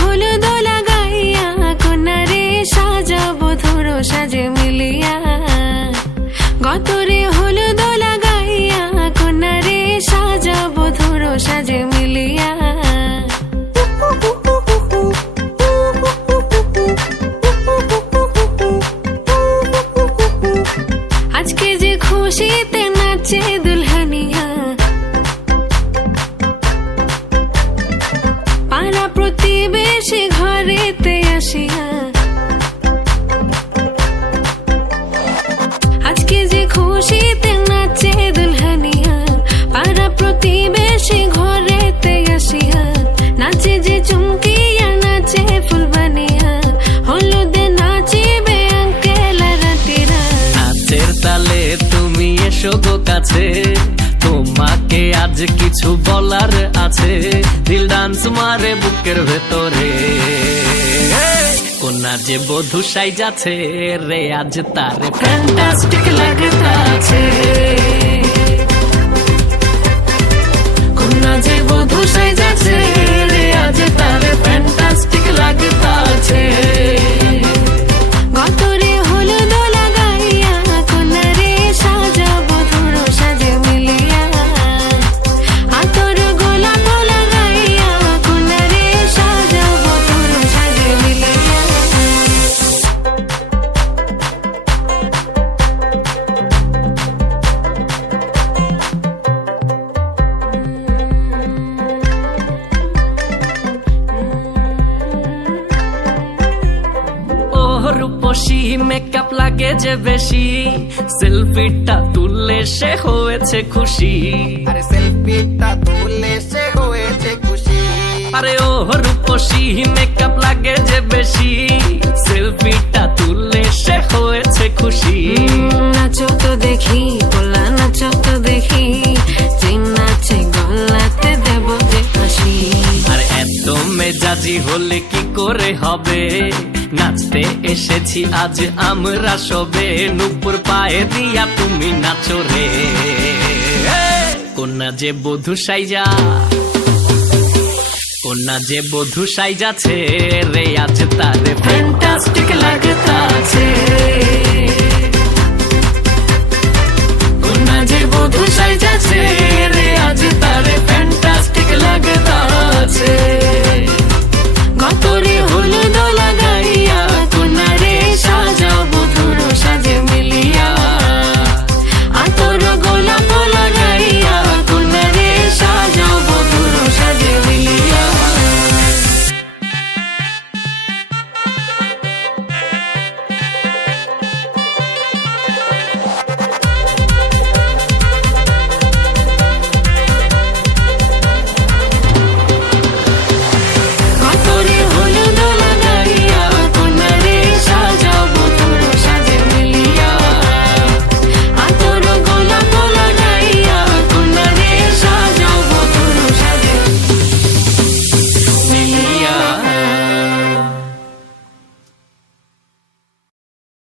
হলুদ লাগাইয়া কন্যারে সাজাবো ধরো সাজে মিলিয়া। গতরে হলুদ লাগাইয়া কন্যারে সাজাবো ধরো সাজে মিলিয়া। আজকে যে খুশিতে নাচে দুলহানিয়া, পাড়া প্রতিবেশী ঘরেতে আসিয়া। আজকে যে খুশিতে নাচে দুলহানিয়া, পাড়া প্রতিবেশী ঘরেতে আসিয়া। নাচে যে চুমকিয়া নাচে ফুলবানিয়া, হলুদে নাচিবে আঙ্কেল রাতিরা। নাচের তালে তুমি এসো গো কাছে, তোমাকে আজ কিছু বলার আছে। দিল ডান্স মারে বুকের ভেতরে, কন্যা যে বধূ সাইজাছে রে আজ তারে ফ্যান্টাস্টিক লাগতাছে। কন্যা যে বধূ সাইজাছে রে আজ তারে ফ্যান্টাস্টিক লাগতাছে। গতরে হলুদ লাগাইয়া কন্যারে সাজাবো ধরো সাজে মিলিয়া। আতর গোলাপ লাগাইয়া কন্যারে সাজাবো ধরো সাজে মিলিয়া। রূপসী মেকআপ লাগে যে বেশি, সেলফিটা তুললে সে হয়েছে খুশি। আরে সেলফিটা তুললে সে হয়েছে খুশি। আরে ও রূপসী মেকআপ লাগে যে বেশি, সেলফিটা তুললে সে হয়েছে খুশি। নাচো তো দেখি পোলা নাচো তো দেখি, যে নাচে গলাতে দেব যে হাসি। আর এত মেজাজি হলে কি করে হবে, নাচতে এসেছি আজ আমরা সবে। নুপুর পায়ে দিয়া তুমি নাচো রে, কন্যা যে বধূ সাইজা, কন্যা যে বধূ সাইজাছে রে আজ তারে ফ্যান্টাস্টিক লাগতাছে। কন্যা যে বধূ সাইজাছে রে আজ তারে ফ্যান্টাস্টিক লাগতাছে।